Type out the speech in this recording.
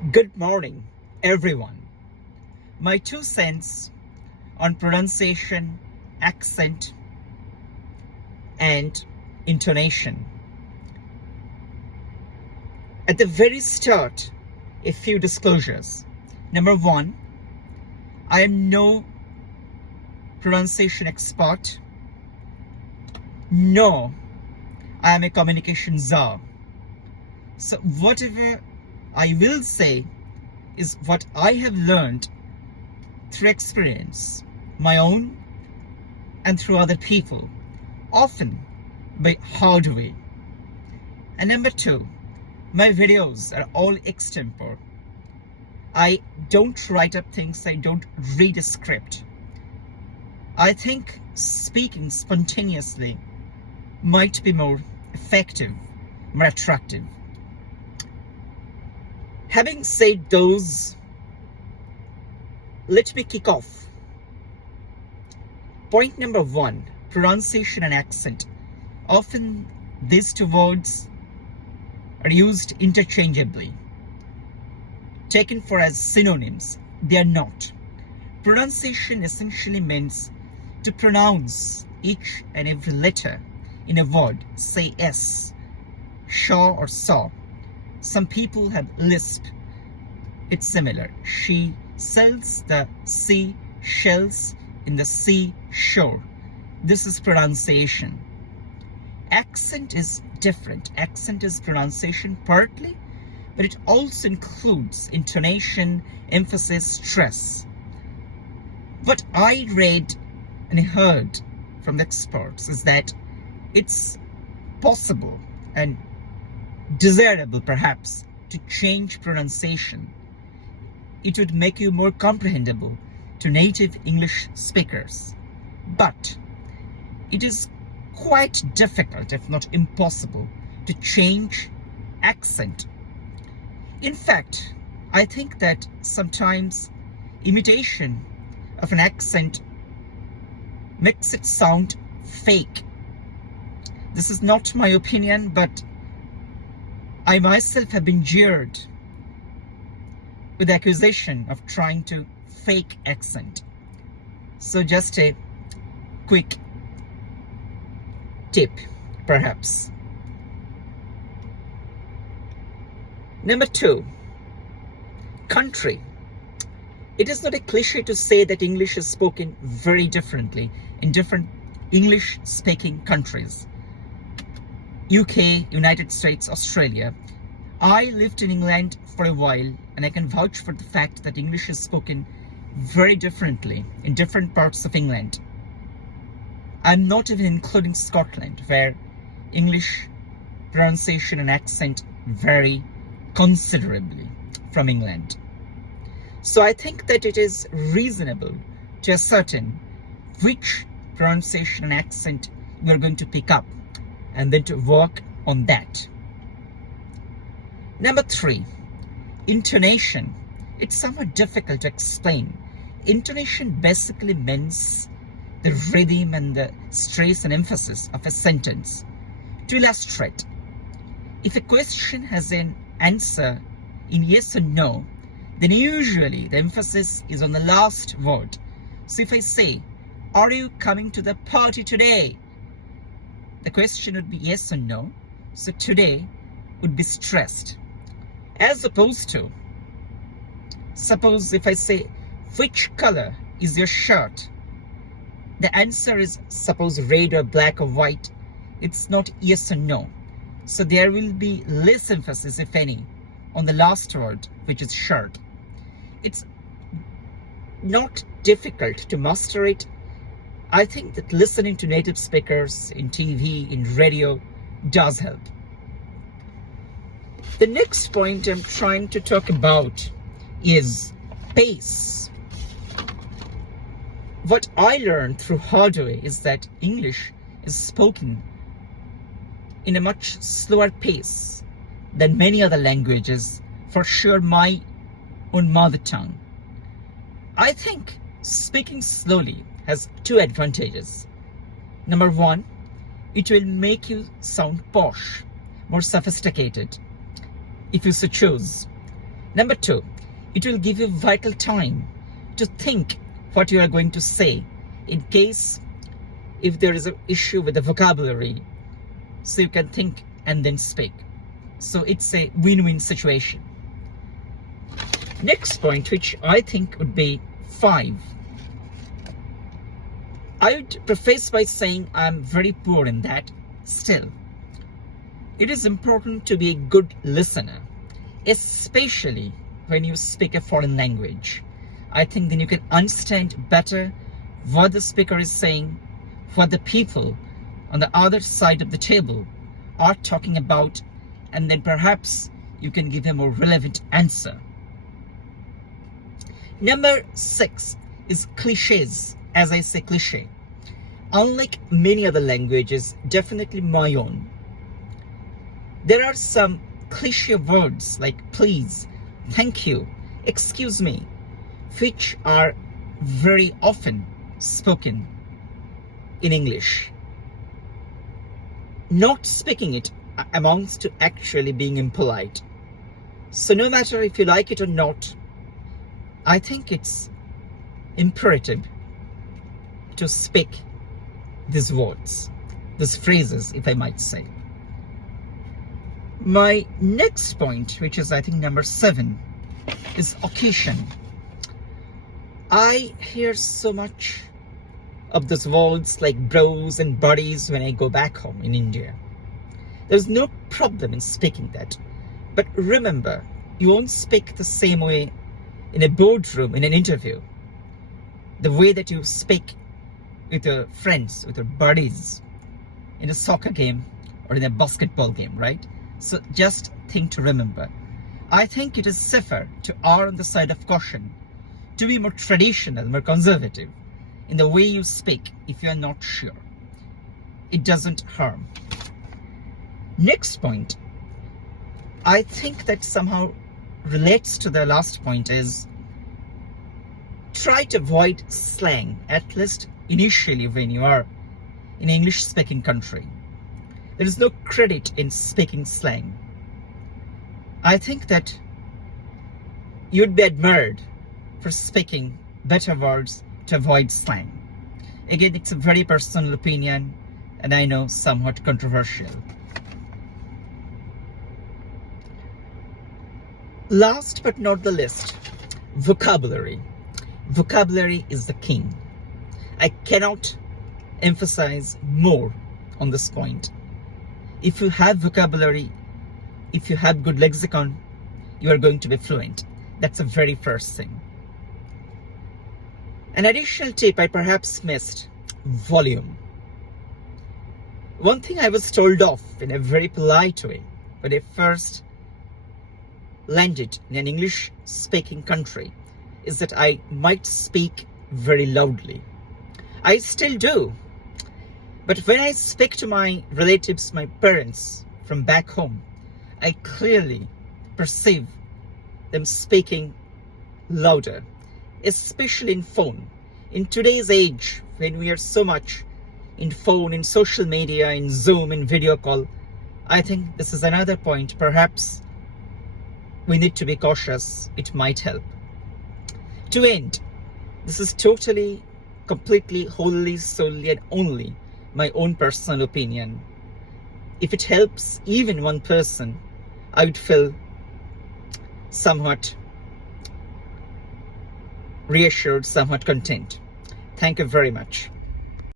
Good morning, everyone. My 2 cents on pronunciation, accent, and intonation. At the very start, a few disclosures. Number one, I am no pronunciation expert. No, I am a communication czar. So whatever I will say is what I have learned through experience, my own and through other people, often by hard way. And number two, my videos are all extempore. I don't write up things, I don't read a script. I think speaking spontaneously might be more effective, more attractive. Having said those, let me kick off. Point number one, pronunciation and accent. Often these two words are used interchangeably, taken for as synonyms. They are not. Pronunciation essentially means to pronounce each and every letter in a word, say S, shaw or saw. Some people have lisp. It's similar. She sells the sea shells in the sea shore. This is pronunciation. Accent is different. Accent is pronunciation partly, but it also includes intonation, emphasis, stress. What I read and heard from the experts is that it's possible and desirable perhaps to change pronunciation. It would make you more comprehensible to native English speakers. But it is quite difficult, if not impossible, to change accent. In fact, I think that sometimes imitation of an accent makes it sound fake. This is not my opinion, but I myself have been jeered with the accusation of trying to fake accent. So just a quick tip, perhaps. Number two, country. It is not a cliche to say that English is spoken very differently in different English-speaking countries. UK, United States, Australia. I lived in England for a while and I can vouch for the fact that English is spoken very differently in different parts of England. I'm not even including Scotland, where English pronunciation and accent vary considerably from England. So I think that it is reasonable to ascertain which pronunciation and accent you're going to pick up and then to work on that. Number three, intonation. It's somewhat difficult to explain. Intonation basically means the rhythm and the stress and emphasis of a sentence. To illustrate, if a question has an answer in yes or no, then usually the emphasis is on the last word. So if I say, "Are you coming to the party today?" the question would be yes or no. So today would be stressed. As opposed to, suppose if I say, "Which color is your shirt?" the answer is suppose red or black or white. It's not yes or no. So there will be less emphasis, if any, on the last word, which is shirt. It's not difficult to master it. I think that listening to native speakers in TV, in radio, does help. The next point I'm trying to talk about is pace. What I learned through hard way is that English is spoken in a much slower pace than many other languages, for sure my own mother tongue. I think speaking slowly has two advantages. Number one, it will make you sound posh, more sophisticated, if you so choose. Number two, it will give you vital time to think what you are going to say in case if there is an issue with the vocabulary, so you can think and then speak. So it's a win-win situation. Next point, which I think would be 5. I would preface by saying I'm very poor in that. Still, it is important to be a good listener, especially when you speak a foreign language. I think then you can understand better what the speaker is saying, what the people on the other side of the table are talking about, and then perhaps you can give a more relevant answer. Number 6 is cliches. As I say, cliche. Unlike many other languages, definitely my own, there are some cliche words like please, thank you, excuse me, which are very often spoken in English. Not speaking it amounts to actually being impolite. So no matter if you like it or not, I think it's imperative to speak these words, these phrases, if I might say. My next point, which is I think number 7, is occasion. I hear so much of those words like bros and buddies when I go back home in India. There's no problem in speaking that. But remember, you won't speak the same way in a boardroom, in an interview, the way that you speak with your friends, with your buddies, in a soccer game or in a basketball game, right? So just thing to remember. I think it is safer to err on the side of caution, to be more traditional, more conservative in the way you speak if you are not sure. It doesn't harm. Next point, I think that somehow relates to the last point, is try to avoid slang, at least initially when you are in an English speaking country. There is no credit in speaking slang. I think that you'd be admired for speaking better words to avoid slang. Again, it's a very personal opinion and I know somewhat controversial. Last but not the least, vocabulary. Vocabulary is the king. I cannot emphasize more on this point. If you have vocabulary, if you have good lexicon, you are going to be fluent. That's the very first thing. An additional tip I perhaps missed, volume. One thing I was told off in a very polite way when I first landed in an English speaking country is that I might speak very loudly. I still do. But when I speak to my relatives, my parents from back home, I clearly perceive them speaking louder, especially in phone. In today's age, when we are so much in phone, in social media, in Zoom, in video call, I think this is another point. Perhaps we need to be cautious. It might help. To end, this is totally, completely, wholly, solely, and only my own personal opinion. If it helps even one person, I would feel somewhat reassured, somewhat content. Thank you very much.